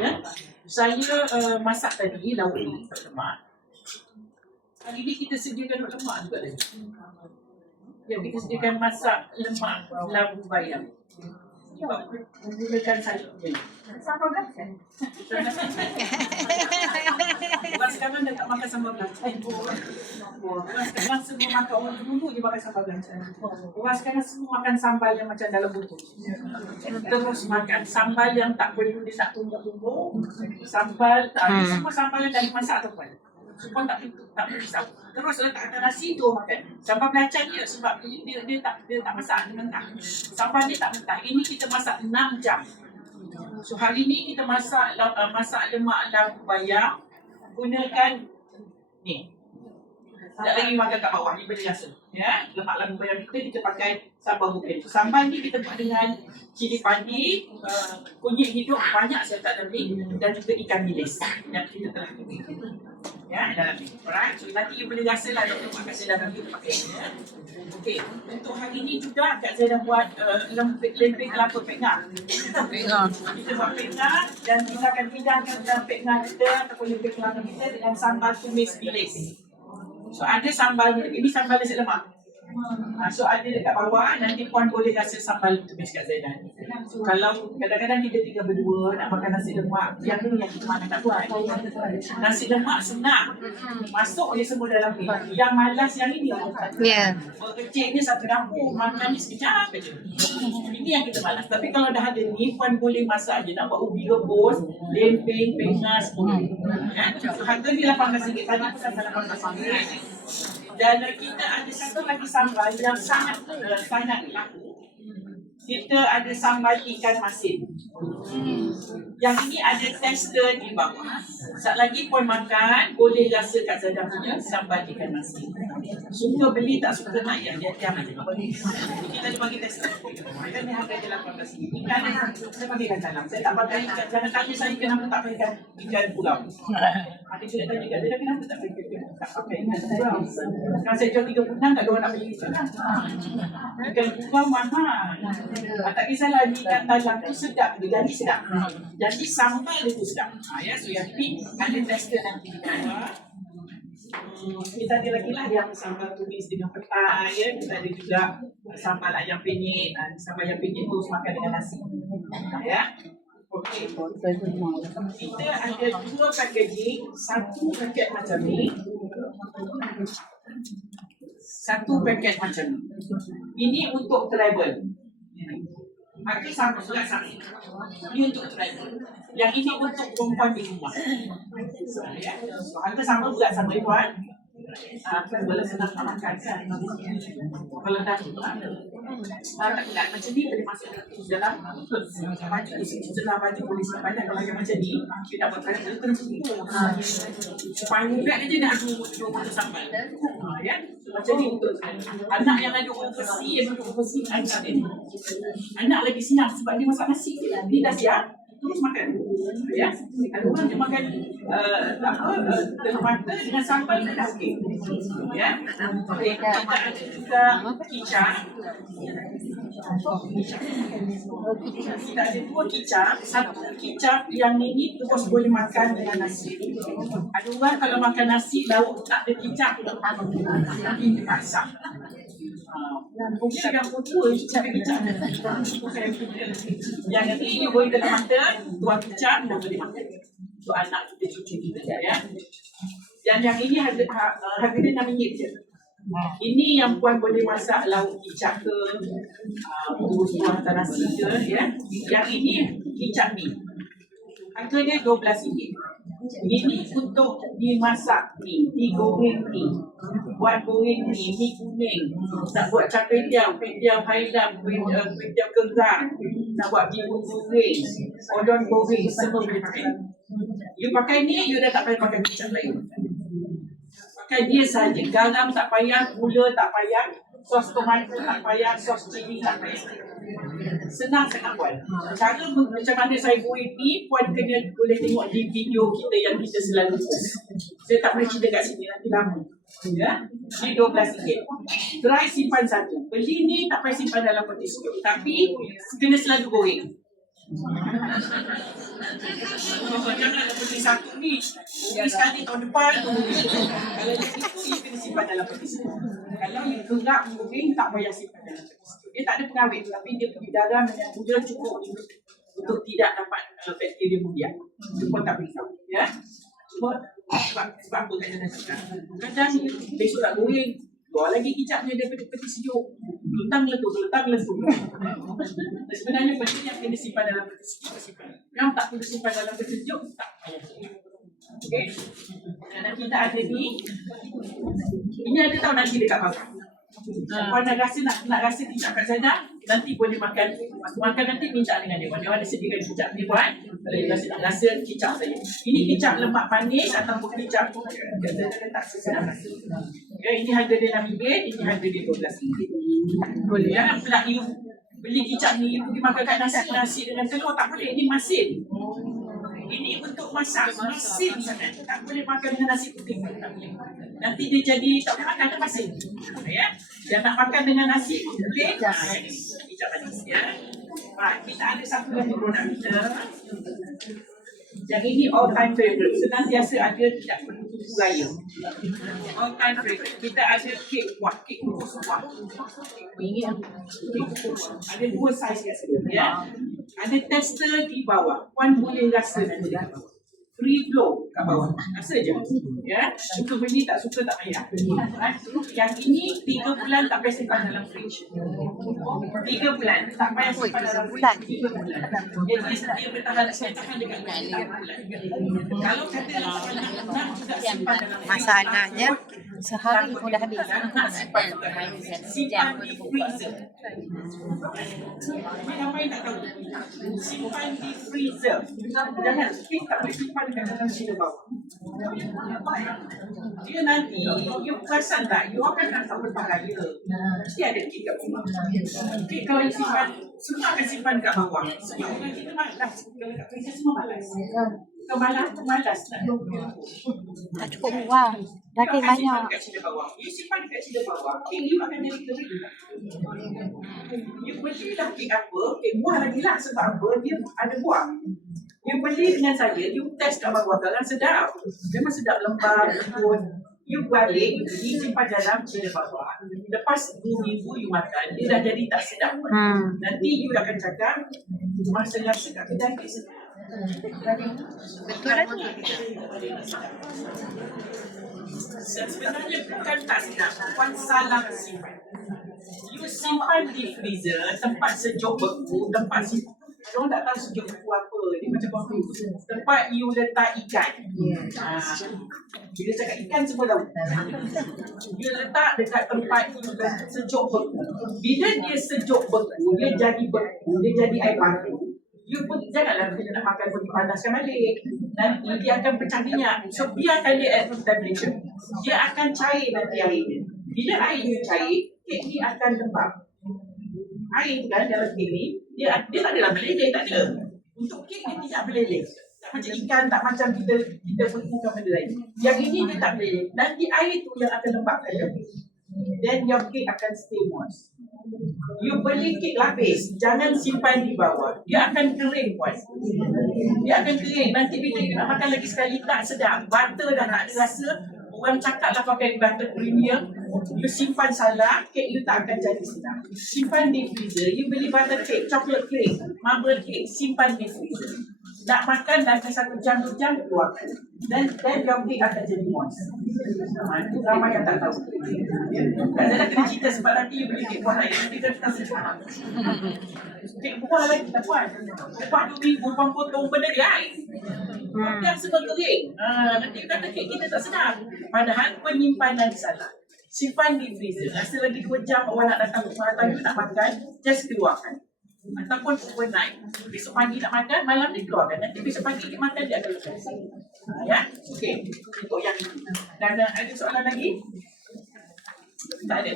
Ya. Saya masak tadi lauk lemak. Hari ini kita sediakan lemak juga lagi. Ya, kita sediakan masak lemak labu bayam. Menggunakan sayurnya. Sambal belacan. Orang sekarang dah tak makan sambal belacan. Orang sekarang semua makan, orang dulu je makan sambal belacan. Orang sekarang semua makan sambal yang macam dalam botol. Terus makan sambal yang tak boleh dia nak tumbuk-tumbuk. Sambal, semua sambal yang dari masak tu pun. Semua tak pisau. Terus letakkan nasi tu makan. Sambal belacan dia sebab dia tak masak, dia mentah. Sambal dia tak mentah. Ini kita masak 6 jam. So hari ni kita masak lemak labu bayam. Gunakan ni. Tak lagi makan kat bawah, ni boleh rasa. Ya, lemak labu bayam kita pakai sambal bukan. So, sambal ni kita buat dengan cili padi, kunyit hidup banyak saya tak lebih dan juga ikan bilis yang kita telah tumis. Ya, dalam ni. Alright, so nanti you boleh rasa lah doktor kat saya dalam tu pakai ni. Ya. Okey, untuk hari ni juga Kak saya dah buat lempeng kelapa peknga. Kita buat peknga dan kita akan hidangkan dalam peknga kita ataupun lempeng kelapa kita dengan sambal tumis bilis. So ada sambal ni, ini sambal nasi lemak. So ada dekat bawah, nanti puan boleh rasa sambal tumis kat Zaidan. So kalau kadang-kadang kita tinggal berdua nak makan nasi lemak, yang ni yang kita mana nak buat. Nasi lemak senang, masuk je semua dalam ni. Yang malas yang ini. Kecil ni satu dapur, makan ni sekejap je. Ini yang kita malas. Tapi kalau dah ada ni, puan boleh masak je. Nak buat ubi rebus, lempeng, pengas, boleh. So harga ni RM18. Tadi pesan RM18. Dan kita ada satu lagi sambal yang sangat laku. Kita ada sambal ikan masin. Yang ini ada tester di bawah. Saat lagi puan makan, boleh rasa kat Zaidan punya sambal ikan masin. Suka beli tak suka nak ya, dia tiap aja. Kita ada bagi tester. Kita ni harga dia RM18. Ikan saya pakai ikan dalam. Saya tak pakai ikan. Jangan tanya saya kenapa tak pakai ikan pulau. Ada juga tanya kat Zaidan kenapa tak pakai ikan pulau. Kalau saya jual RM36, tak ada orang nak beli ikan. Ikan pulau mahal. Tak kisahlah ikan talang tu sedap dia, jadi sedap. Jadi sambal dia tu sedap. Ya, so yang ni ada tester nanti di bawah. Kita ada lagi lah yang sambal tumis dengan petai, ya. Kita ada juga sambal ayam penyet. Sambal ayam penyet tu makan dengan nasi. Ya. Okey. Kita ada 2 packaging, satu paket macam ni. Satu paket macam ni. Ini untuk travel. Harga sama juga sama. Ini untuk travel. Yang ini untuk perempuan di rumah. Ya. Harga sama juga sama tuan. Boleh senang nak makan kan. Kalau dah tak macam ni boleh masuk dalam baju di sini dalam baju boleh simpan. Kalau yang macam ni kita buat travel terus supaya mudah aja nak dua sambal. Ya. Macam ni untuk anak yang ada overseas anak lagi siap sebab dia masak nasi. Dia dah siap terus makan. Ya. Ada orang dia makan telur mata dengan sambal dah okey. Ya. Okey, kita ada juga kicap. Kita ada 2 kicap. Satu kicap yang ini terus boleh makan dengan nasi. Ada orang kalau makan nasi lauk tak ada kicap, tapi dimasak. Mungkin yang putih cari kicap. Yang ini you boleh dalam mata, tuang kicap dan boleh makan. So anak kita cuci kita ya. Yang ini harga dia RM6 je. Ini yang puan boleh masak lauk kicap ke, buah hantar nasi ke ya. Yang ini kicap ni. Harga dia RM12. Ini untuk dimasak ni, digoreng ni. Buat goreng ni, mi kuning. Nak buat cabai tiaw hailam, kuih tiaw kegang. Nak buat bihun goreng, odon goreng, semua boleh pakai. You pakai ni, you dah tak payah pakai kicap lain. Pakai dia saja. Garam tak payah, gula tak payah, sos tomato tak payah, sos cili tak payah. Senang sangat buat. Cara macam mana saya buat ni, puan kena boleh tengok di video kita yang kita selalu post. Saya tak boleh cerita kat sini, nanti lama. Ya, ni RM12. Dry simpan satu. Beli ni tak payah simpan dalam peti tapi kena selalu goreng. Janganlah beli satu ni sekali tahun depan tunggu. Kalau yang itu, you kena simpan dalam peti sejuk. Kalau you kerap kering, tak payah simpan dalam peti sejuk. Dia tak ada pengawet, tapi dia punya garam yang muda cukup untuk tidak dapat bakteria mudian. Itu pun tak risau. Ya? Cuma sebab apa kat dalam sekarang. Kadang besok nak goreng, keluar lagi kicapnya daripada peti sejuk. Letang letup. Sebenarnya benda yang kena simpan dalam peti sejuk, simpan. Yang tak perlu simpan dalam peti sejuk, tak payah. Okey. Dan kita ada ni. Ini ada tahu nanti dekat bawah. Kalau nak rasa kicap kat sana, nanti boleh makan. Makan nanti bincang dengan dia. Dia ada sediakan kicap ni buat. Kalau nak rasa kicap saya. Ini kicap lemak manis ataupun kicap tak sesedap rasa. Ya, ini harga dia RM6, ini harga dia RM12. Boleh. Jangan pula you beli kicap ni, you pergi makan kat nasi dengan telur, tak boleh. Ini masin. Ini untuk masak, masin sangat. Tak boleh makan dengan nasi putih. Tak boleh. Nanti dia jadi, tak boleh makan dengan masin. Ya? Dia nak makan dengan nasi putih, kicap manis. Ya? Kita ada satu lagi produk kita. Yang ini all time favorite. Senantiasa ada, tidak perlu tunggu raya. All time favorite. Kita ada kek kuah, kek kukus kuah. Ada dua saiz kat sini. Ya? Ada tester di bawah. Puan boleh rasa nanti kat bawah. Free flow kat bawah. Rasa je. Ya? Suka beli, tak suka tak payah. Yang ini 3 bulan tak payah simpan dalam fridge. 3 bulan tak payah simpan dalam fridge. 3 bulan. Jadi dia bertahan dekat 3 bulan. Kalau kata nak juga simpan dalam fridge. Masalahnya sehari pun dah habis. Simpan di freezer. Ramai tak tahu. Simpan di freezer. Jangan tak boleh simpan dekat dalam chiller bawah. Dia nanti, you perasan tak, you akan nak sampai bahaya. Mesti ada kek kat rumah. Kek kalau you simpan, semua akan simpan kat bawah. Sebab orang kita malas. Kalau kat freezer semua malas. Malas nak Tak cukup muah. Daging banyak. You simpan dekat chiller bawah, kek you akan jadi kering. You belilah kek apa, kek buah lagi lah. Sebab apa, dia ada buah. You beli dengan saya, you test kat bawah dalam sedap. Memang sedap lembab, pun. You balik, you simpan dalam chiller bawah. Lepas 2 minggu you makan, dia dah jadi tak sedap. Nanti you akan cakap, rasa kat kedai kek sedap. Betul lah tu. Sebenarnya bukan tak sedap, bukan salah simpan. You simpan di freezer, tempat sejuk beku, tempat simpan. Orang tak tahu sejuk beku apa, dia macam apa. Tempat you letak ikan. Bila cakap ikan semua tahu. You letak dekat tempat you sejuk beku. Bila dia sejuk beku, dia jadi beku, dia jadi air batu. You pun janganlah bila nak makan pergi panaskan balik. Nanti dia akan pecah minyak. So biarkan dia at room temperature. Dia akan cair nanti air dia. Bila air you cair, kek ni akan lembab. Air kan dalam kek ni, dia tak adalah meleleh, tak ada. Untuk kek dia tidak meleleh. Tak macam ikan, tak macam kita berkukan benda lain. Yang ini dia tak meleleh. Nanti air tu yang akan lembabkan dia. Then your cake akan stay moist. You beli kek lapis, jangan simpan di bawah. Dia akan kering, puan. Dia akan kering. Nanti bila you nak makan lagi sekali, tak sedap. Butter dah tak ada rasa. Orang cakaplah pakai butter premium. You simpan salah, kek you tak akan jadi sedap. Simpan di freezer. You beli butter cake, chocolate cake, marble cake, simpan di freezer. Nak makan dalam 1 jam, 2 jam, keluarkan. Dan your cake akan jadi moist. Itu ramai yang tak tahu. Saya kena cerita sebab nanti you beli kek buah lain. Nanti kita tak sedap. Kek buah lain kita buat. Lepas 2 minggu, puan potong benda dia. Yang semua kering. Nanti kata kek kita tak sedap. Padahal penyimpanan salah. Simpan di freezer. Rasa lagi 2 jam awak nak datang rumah atau you nak makan, just keluarkan. Ataupun overnight. Besok pagi nak makan, malam ni keluarkan. Nanti besok pagi kita makan, dia akan lepas. Ya? Okey. Untuk yang ini. Dan ada soalan lagi? Tak ada.